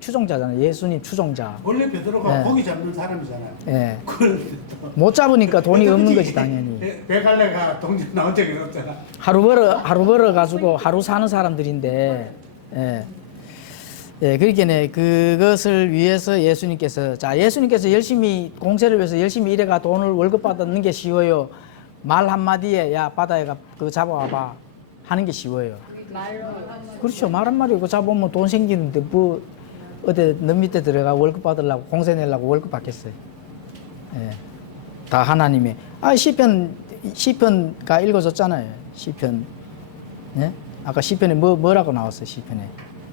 추종자잖아. 예수님 추종자. 원래 베드로가 네. 고기 잡는 사람이잖아요. 예. 그걸 못 잡으니까 돈이 없는 거지 당연히. 배갈래가 동전 나온 적이 없잖아. 하루 벌어 가지고 하루 사는 사람들인데, 예, 그러니까 그것을 위해서 예수님께서 열심히 공세를 위해서 열심히 일해가 돈을 월급 받는 게 쉬워요. 말 한마디에 야 바다에 가 그거 잡아와봐 하는 게 쉬워요. 말로 그렇죠. 말 한마디 그거 잡으면 돈 생기는데 뭐 어디 너 밑에 들어가 월급 받으려고 공세 내려고 월급 받겠어요. 예. 다 하나님의 시편가 읽어줬잖아요. 시편. 예? 아까 시편에 뭐라고 나왔어요?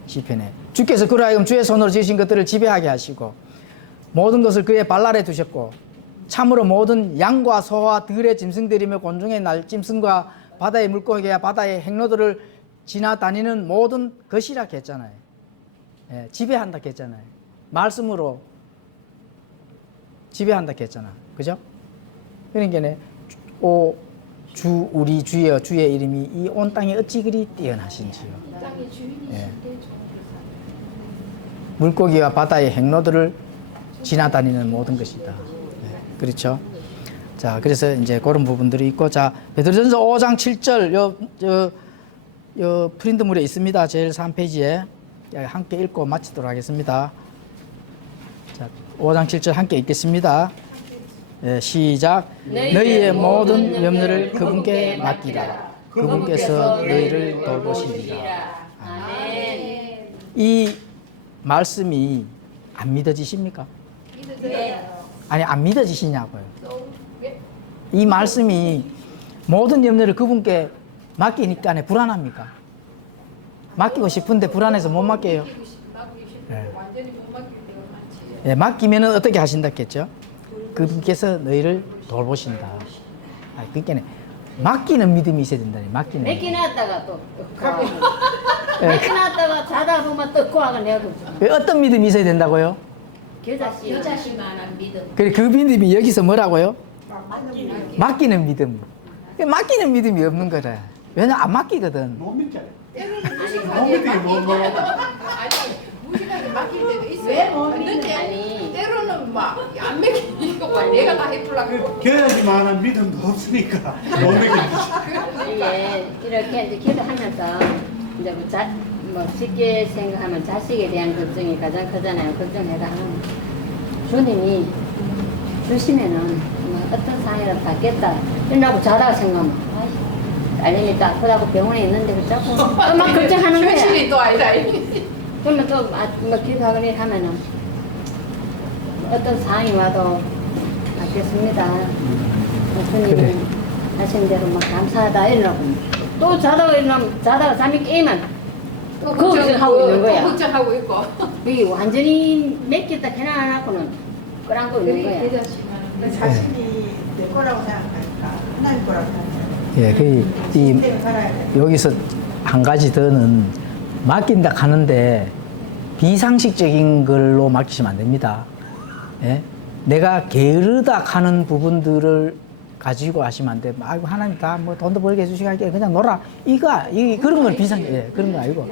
시편에 주께서 그로 하여금 주의 손으로 지으신 것들을 지배하게 하시고 모든 것을 그의 발 아래 두셨고 참으로 모든 양과 소와 들의 짐승들이며 곤충의 날짐승과 바다의 물고기와 바다의 행로들을 지나다니는 모든 것이라 했잖아요. 예, 지배한다 했잖아요. 말씀으로 지배한다 했잖아. 그죠? 그러니까 우리 주여 주의 이름이 이 온 땅에 어찌 그리 뛰어나신지요. 땅의 주인이신데 예. 좋은 물고기와 바다의 행로들을 지나다니는 모든 것이다. 네, 그렇죠. 자, 그래서 이제 그런 부분들이 있고, 자, 베드로전서 5장 7절 요 프린트물에 있습니다. 제일 3페이지에 함께 읽고 마치도록 하겠습니다. 자, 5장 7절 함께 읽겠습니다. 네, 시작. 너희의 모든 염려를 그분께 맡기라. 그분께서 너희를 돌보시리라. 아멘. 이 말씀이 안 믿어지십니까? 믿으세요. 아니, 안 믿어지시냐고요. 또 왜? 이 말씀이 모든 염려를 그분께 맡기니까 불안합니까? 맡기고 싶은데 불안해서 못 맡겨요. 맡기고 싶은데 네. 완전히 못 맡길 때가 많지. 예, 맡기면 어떻게 하신다 했죠? 그분께서 너희를 돌보신다. 그러니까 맡기는 믿음이 있어야 된다. 맡기는. 몇개 놨다가 또 예, 몇개 놨다가 자다 보면 또 구하고 내가 왜 어떤 믿음이 있어야 된다고요? 여자씨만한 믿음. 그래, 그 믿음이 여기서 뭐라고요? 맡기는 믿음. 맡기는 믿음이 없는 거라. 왜냐 안 맡기거든. 못 믿잖아요. 무식하게 믿어요, 아니 무식하게 맡길 때도 있어요. 왜 못 근데 믿느냐니. 때로는 막 안 먹히고 막 내가 다 해주려고. 겨야지만한 믿음도 없으니까 못 믿겠지. 이게 이렇게 이제 기도하면서 이제 뭐 쉽게 생각하면 자식에 대한 걱정이 가장 크잖아요. 걱정해가 하면 주님이 주시면은 뭐 어떤 상해를 받겠다 이러고 자다가 생각하면 딸내미 또 아프다고 병원에 있는데 그자고 막 걱정하는 거야. 현실이 또 아니다. 그러면 또 뭐 기도하고 일 하면은 어떤 상황이 와도 받겠습니다. 주님 그래. 하신 대로 막 감사하다 이러고 또 자다가 잠이 깨면 또 걱정하고 있는 거야. 또 걱정하고 있고. 그게 완전히 맺겠다 해놔놓고는 끌안고 있는 거야. 대자씨만 자신이 내 거라고 생각하니까 하나님 거라고 생각하니까 예, 때문에 살아야 돼. 여기서 한 가지 더는 맡긴다 하는데 비상식적인 걸로 맡기시면 안 됩니다. 예? 내가 게으르다 하는 부분들을 가지고 하시면 안 돼. 아이고 하나님 다 뭐 돈도 벌게 해주시고 할게 그냥 놀아. 그런 건 그런 거 아니고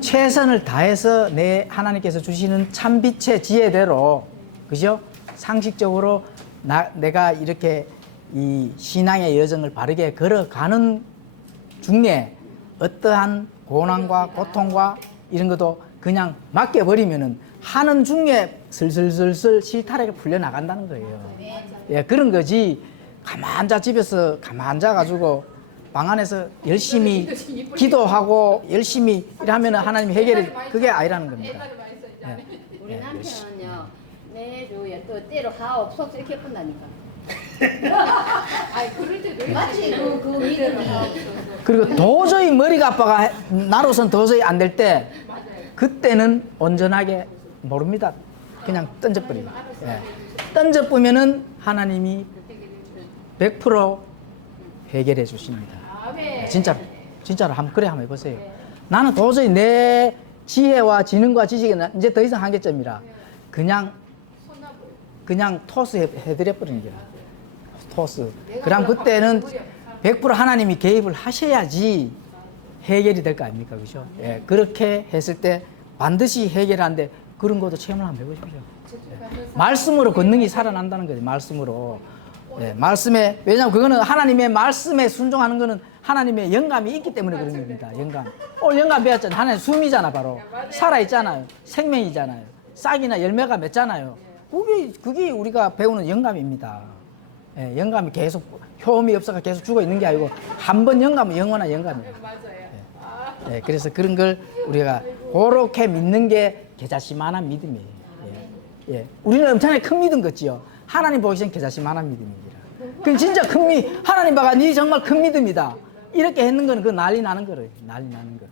최선을 다해서 내 하나님께서 주시는 참빛의 지혜대로 그죠? 상식적으로 내가 이렇게 이 신앙의 여정을 바르게 걸어가는 중에 어떠한 고난과 고통과 이런 것도 그냥 맡겨버리면은 하는 중에 슬슬슬슬 실타래가 풀려 나간다는 거예요. 예, 그런 거지. 가만 앉아 집에서 가만 앉아 가지고 방 안에서 열심히 기도하고 열심히 일하면 하나님이 해결해 그게 아니라는 겁니다. 옛날에 많이 써 있잖아요. 우리 남편은요 매주에 또 때로 하옵소서 이렇게 끝나니까. 아니 그럴 때도 맞지, 그 믿음이. 그리고 도저히 머리가 아파가 나로선 도저히 안 될 때 맞아요. 그때는 온전하게 모릅니다. 그냥 던져버리고. 예. 던져보면은 하나님이 100% 해결해 주십니다. 아멘. 진짜로 한번 해보세요. 나는 도저히 내 지혜와 지능과 지식이 이제 더 이상 한계점이라 그냥 토스 해드려 버리는 거야. 토스. 그럼 그때는 100% 하나님이 개입을 하셔야지 해결이 될 거 아닙니까, 그죠? 예, 그렇게 했을 때 반드시 해결하는데 그런 것도 체험을 한번 해보십시오. 예. 말씀으로 권능이 살아난다는 거죠. 말씀으로. 예, 말씀에 왜냐하면 그거는 하나님의 말씀에 순종하는 거는 하나님의 영감이 있기 때문에 그런 겁니다. 영감. 오늘 영감 배웠잖아요. 하나님 숨이잖아 바로. 살아 있잖아요. 생명이잖아요. 싹이나 열매가 맺잖아요. 그게 우리가 배우는 영감입니다. 예, 영감이 계속 효험이 없어가 계속 죽어 있는 게 아니고 한 번 영감은 영원한 영감이에요. 맞아요. 예, 그래서 그런 걸 우리가 그렇게 믿는 게 계자씨만한 믿음이에요. 예, 예. 우리는 엄청나게 큰 믿음 같지요. 하나님 보시기엔 계자씨만한 믿음입니다. 그럼 진짜 큰 하나님 봐가 니 정말 큰 믿음이다. 이렇게 했는 거는 그 난리 나는 거예요. 난리 나는 거.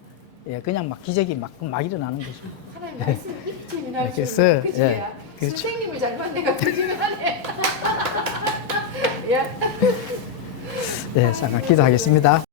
예, 그냥 막 기적이 막 나는 거죠. 하나님 말씀 이렇게 재미나죠. 그래서, 그치? 예, 그렇죠. 선생님을 잘 만내가 거짓말하네. 예. 네, 잠깐 기도하겠습니다.